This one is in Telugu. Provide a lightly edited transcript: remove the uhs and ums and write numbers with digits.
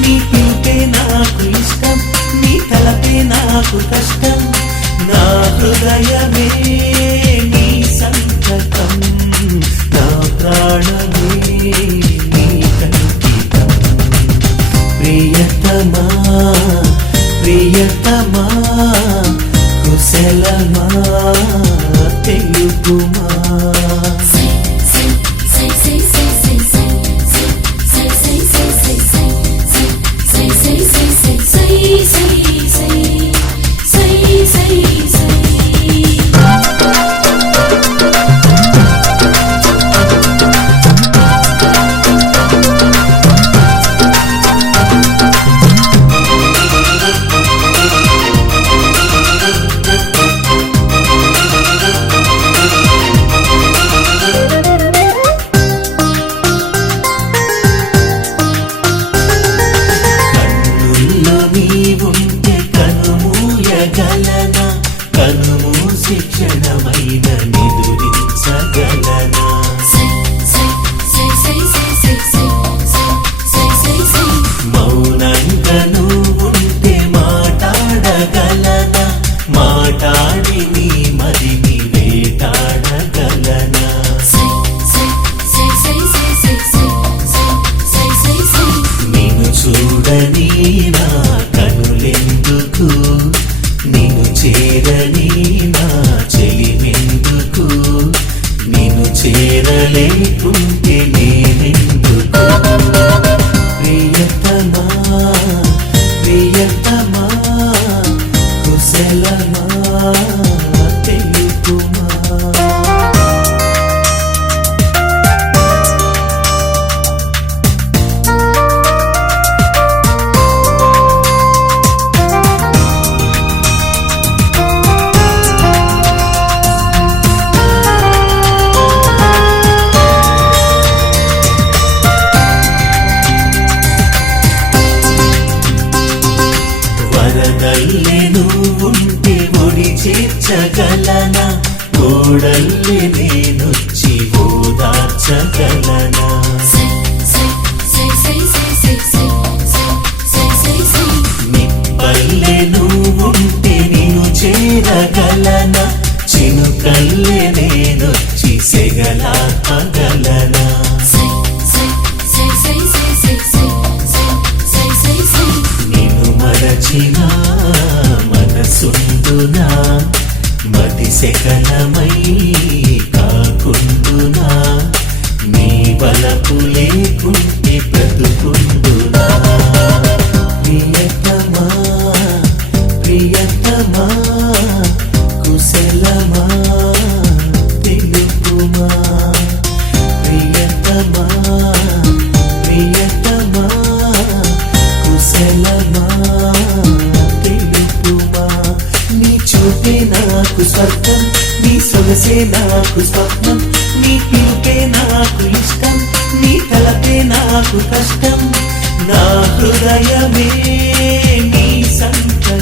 నీ పిలుపే నాకు ఇష్టం, నీ తలపే నాకు కష్టం. నా హృదయమే నీ సంతకం, నా ప్రాణమే నీ కంకితం. ప్రియతమా ప్రియతమా కుశలమా తెలుపుమా. కనుమూసి క్షణమైన నిదురించగలనా. మౌనంగా నువ్వుంటే మాట్లాడగలనా, మాట్లాడి నీ మదిని వేటాడగలనా. నిన్ను చూడని నా కనులెందుకు, నిన్ను చేరని నా చెలిమెందుకు, నిన్ను చేరలేకుంటే నేనెందుకు. ప్రియతమా ప్రియతమా కుశలమా తెలుపుమా. వరదల్లే నువ్వుంటే ఒడి చేర్చగలనా, గోడల్లే నేనొచ్చి ఓదార్చగలనా. నిప్పల్లే నువ్వుంటే నిన్ను చేరగలనా, చినుకల్లే నేనొచ్చి సెగలాపగలనా. నిన్ను మరచిన మనసుందునా, మది సెకలమై కాకుండునా, నీ బలపు లేకుంటే బ్రతుకుండునా. ప్రియతమా ప్రియతమా కుశలమా తెలుపుమా. ప్రియతమా ప్రియతమా కుశలమా తెలుపుమా. నీ చూపే నాకు స్వర్గం, నీ సొగసే నాకు స్వప్నం, నీ పిలుపే నాకు ఇష్టం, నీ తలపే నాకు కష్టం. నా హృదయమే నీ సంతకం.